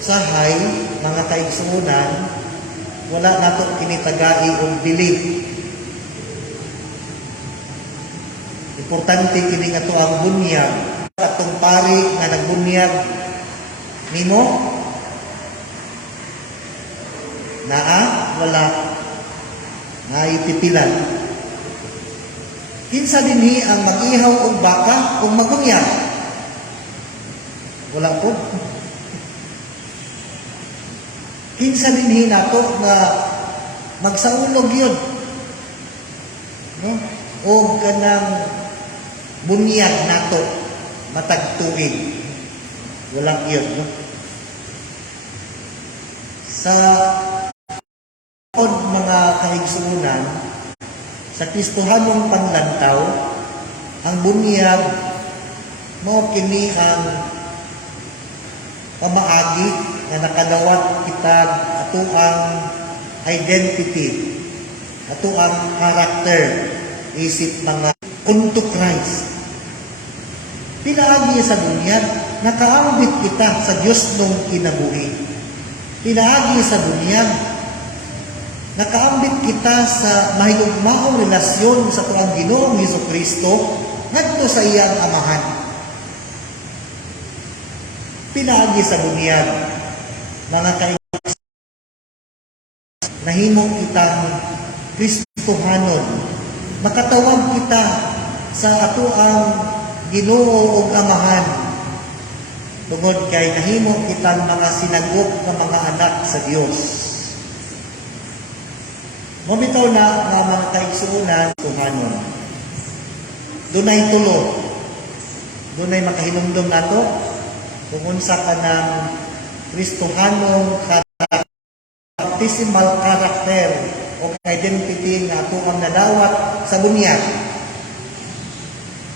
Usahay, mga kaigsuunan, wala nato kinitagai og belief. Importante kini nga to ang bunyag. Atong pari nga nagbunyag nimo wala ipipilan. Kinsa dinhi ang mag-ihaw og baka kung magunyag? Wala po. Kinsa dinhi nato nga magsaulog yun, no? O kanang bunyag nato matag tuig. Walang yun, no? Sa mga kaigsuunan, sa Kristohanong panlantaw, ang bunyag mao kini ang pamaagi nga nakadawat kitag ato ang identity, ato ang character, isip mga unto Christ. Pinaagi sa bunyag, nakaambit kita sa Diyos nung kinabuhi. Pinaagi sa bunyag, nakaambit kita sa mahigugmaong relasyon sa tuang Ginoong Hesukristo ngadto sa iyang amahan. Pinaagi sa bunyag, mga kaibigan, nahimong kitang Kristohanon, makatawag kita sa ato ang Ginoo ug amahan, tungod kay nahimo kitang mga sinagop nga mga anak sa Dios. Mabitaw na nga mga kaigsuunan, Kristohanon. Dunay tulo. Dunay makahinumdum nato kung unsa ka ng Kristohanong baptismal character o identity nga ato ang nadawat sa bunyag.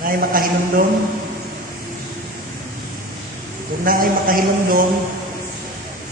Naay makahinumdum? Kung naay makahinumdum,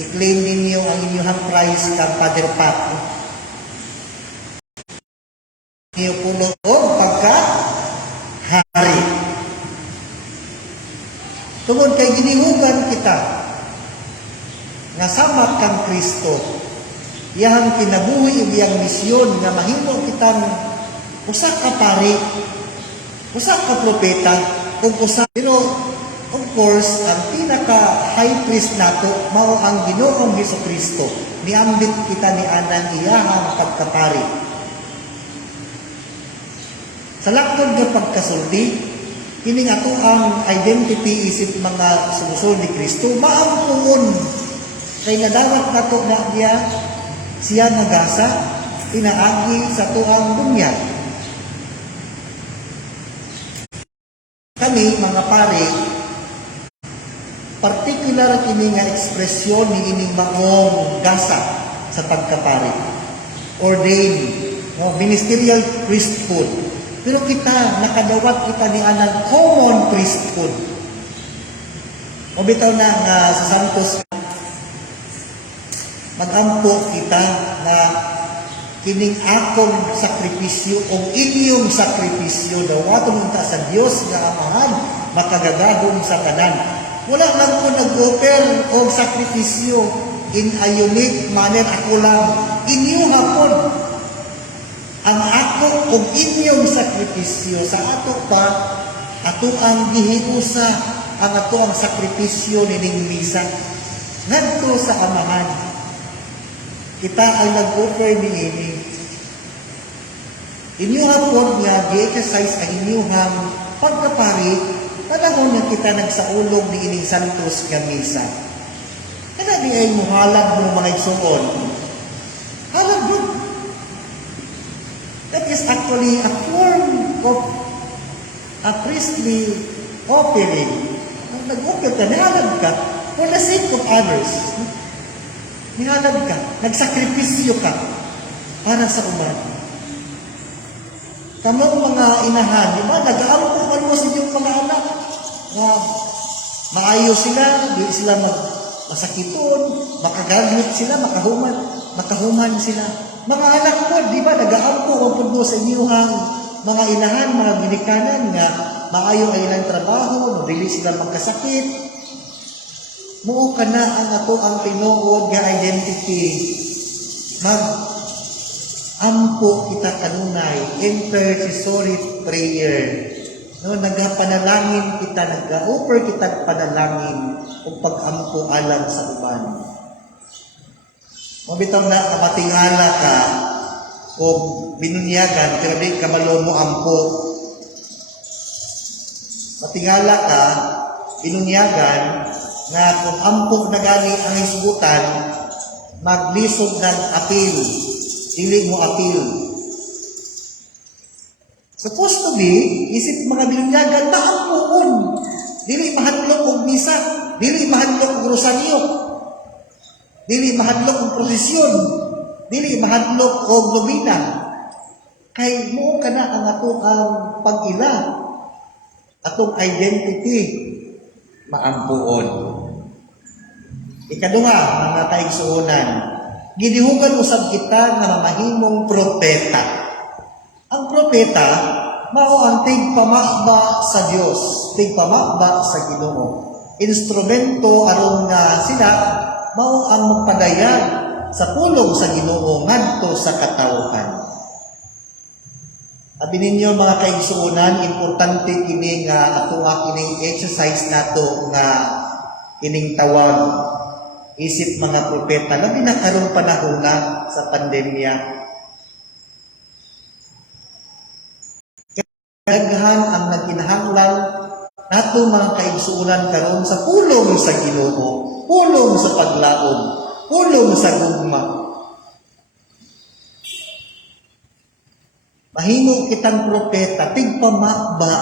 i-claim ninyo ang inyong prize kang Father Pat. Niyo puno o pagka-hari. Tungod kay ginihugan kita nga sama kang Kristo, iyang kinabuhi ug iyang misyon nga mahimo kitang usa ka pari, usa ka propeta, ug pero of course ang pinaka high priest nato mao ang Ginoong Hesukristo. Niambit kita ni anang iyahang pagkapari. Sa laktod nga pagkasulti, kining ato ang identity isip mga sumusunod ni Kristo, maampuon kay nadawat nato na siya nagasa, inaagi sa tuang bunyag. Kami, mga pare, particular kini nga ekspresyon ni ining maong gasa sa pagkapare. Ordained, no? Ministerial priesthood. Pero kita, nakadawat kita ni anang common priesthood. O bitaw na nga sa Santos, magampo kita na kining akong sakripisyo o inyong sakripisyo daw atong unta sa Dios nga amahan makagagahom sa tanan. Wala lang ko nag-offer og sakripisyo in a unique manner ako lang. Inyo hapon ang ako o inyong sakripisyo sa ato pa, ato ang gihiusa ang ato ang sakripisyo nining misa ngadto sa amahan. Kita ay nag-offer ni ini. Inyo hapon nga gi-exercise ang inyong pagkapari, tanahon nga kita nagsaulog ni ining Santos nga misa. Kana di ay muhalad mo mga igsuon. Halad mo. That is actually a form of a priestly offering. Ang nag-offer ka, nihalad ka for the sake of others. Nihalad ka, nagsakripisyo ka para sa uman. Kamong mga inahan, di ba, nag-aampun mo sa inyong mga anak na maayo sila, di sila masakiton, makagamit sila, makahuman sila. Mga anak mo, di ba, nag-aampun mo sa inyong mga inahan, mga ginikanan nga maayo ay ilang trabaho, no, dili sila magkasakit. Muo ka na ang ato ang tinuod nga identity. Ampo kita kanunay, intercessory prayer. No, nagapanalangin kita, nag-offer kita panalangin kung pag-ampo alang sa uban. Mabitaw na kamatingala ka o binunyagan, pero di kabalo mo ampo. Matingala ka, binunyagan, na kung ampo na gani ang isgutan, maglisod ng apil. Dili mo apil. Supposed to be, isip mga binunyagan, maampuon. Dili mahadlok og misa, dili mahadlok og rosaryo, dili mahadlok og prosesyon, dili mahadlok og nobina. Kay mo ka na ang ato ang pag-ila, atong identity, maampuon. Ikaduha, mga kaigsuonan, ginihugan usab kita nga mamahimong propeta. Ang propeta, mao ang tigpamakba sa Dios, tigpamakba sa Ginoo. Instrumento aron nga sila mao ang magpadayag sa pulong sa Ginoo ngadto sa katawhan. Abi ninyo mga kaigsuonan, importante kini nga ato kining exercise nato nga kining tawag isip mga propeta labi na karong panahon na sa pandemya. Daghan ang nagkinahanglan nato mga kaigsuonan karon sa pulong sa Ginoo, pulong sa paglaom, pulong sa gugma. Mahimo kitang propeta, tigpamakba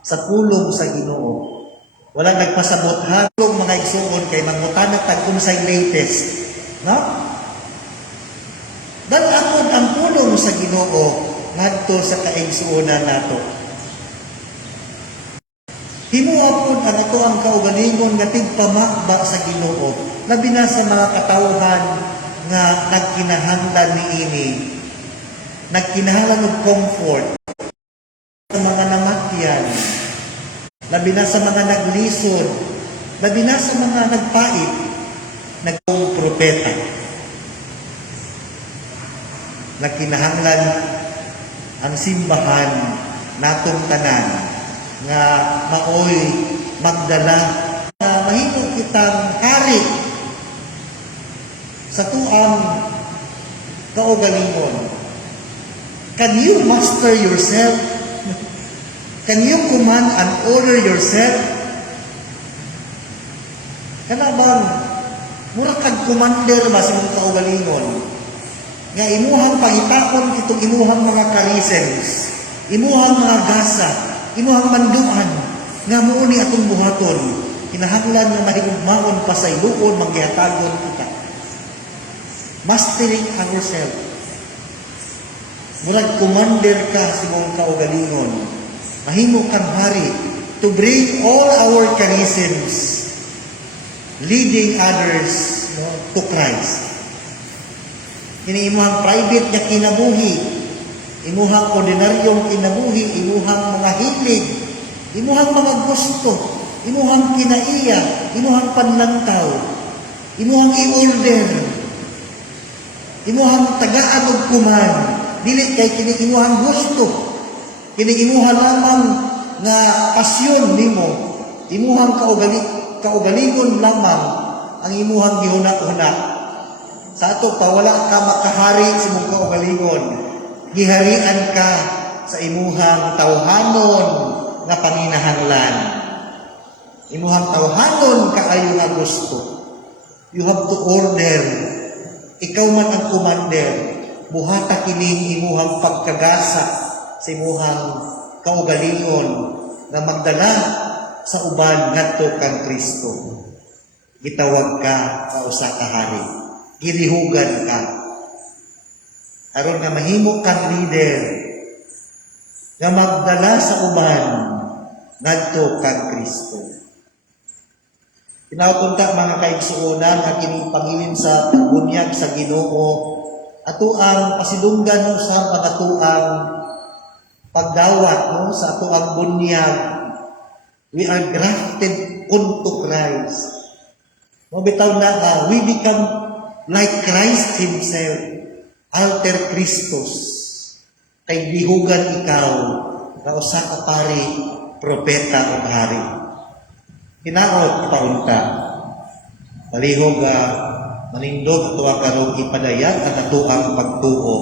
sa pulong sa Ginoo. Walang nagpasabot ha, mga igsuon kay mangutanag tag unsay latest, no? Dal-akon ang pulong sa Ginoo ngadto sa kaigsuonan nato. Himuapod ang ato ang kaugalingon nga tigpamakba sa Ginoo, labi na sa mga katawhan nga nagkinahanglan niini, nagkinahanglan og comfort sa mga namatyan, labi na sa mga naglisod, labi na sa mga nagpait, nagkong propeta. Nagkinahanglan ang simbahan natong tanan nga maoy magdala na mahimo kitang hari sa tuang kaugalingon. Can you master yourself? Can you command and order yourself? Kana bang mura kag commander ba sa imong kaugalingon? Nga imuhang pangitaon itong imuhang mga karisens, imuhang mga gasa, imuhang manduan, nga muuni atong buhaton, kinahanglan nga mahigugmaon pa sa iluon, manggihatagon kita. Mastering ourselves. Murag commander ka sa imong kaugalingon. Mahimo kang hari to bring all our charisms, leading others to Christ. Kini imuhang private nga kinabuhi, imuhang ordinaryong kinabuhi, imuhang mga hilig, imuhang mga gusto, imuhang kinaiya, imuhang panlantaw, imuhang i-order, imuhang tagaan og kuman, dili kay kini imuhang gusto, kini imuha lamang nga pasyon nimo, imuhang kaugalingon lamang ang imuhang gihuna-huna. Sa ato pa wala ka makahari sa imong kaugalingon. Giharian ka sa imuhang tawhanon nga panginahanglan. Imuhang tawhanon kaayo nga gusto. You have to order. Ikaw man ang commander. Buhata kining imuhang pagkagasa sa imuhang kaugalingon nga magdala sa uban ngadto kang Kristo. Gitawag ka sa usa ka hari. Gilihugan ka. Aron nga mahimo kang leader nga magdala sa uban ngadto kang Kristo. Pinaupunta mga kaigsuonan nga kini pangilin sa bunyag sa Ginoo ato ang pasidunggan sa pagatuang pagdawat sa ato ang bunyag. We are grafted unto Christ. Mabitaw na nga, we become like Christ Himself, alter Christus. Kay bihugan ikaw, na usa ka pari, propeta o hari. Hinaot paunta, palihog manindog at tuwa karong ipadayag at atuang pagtuo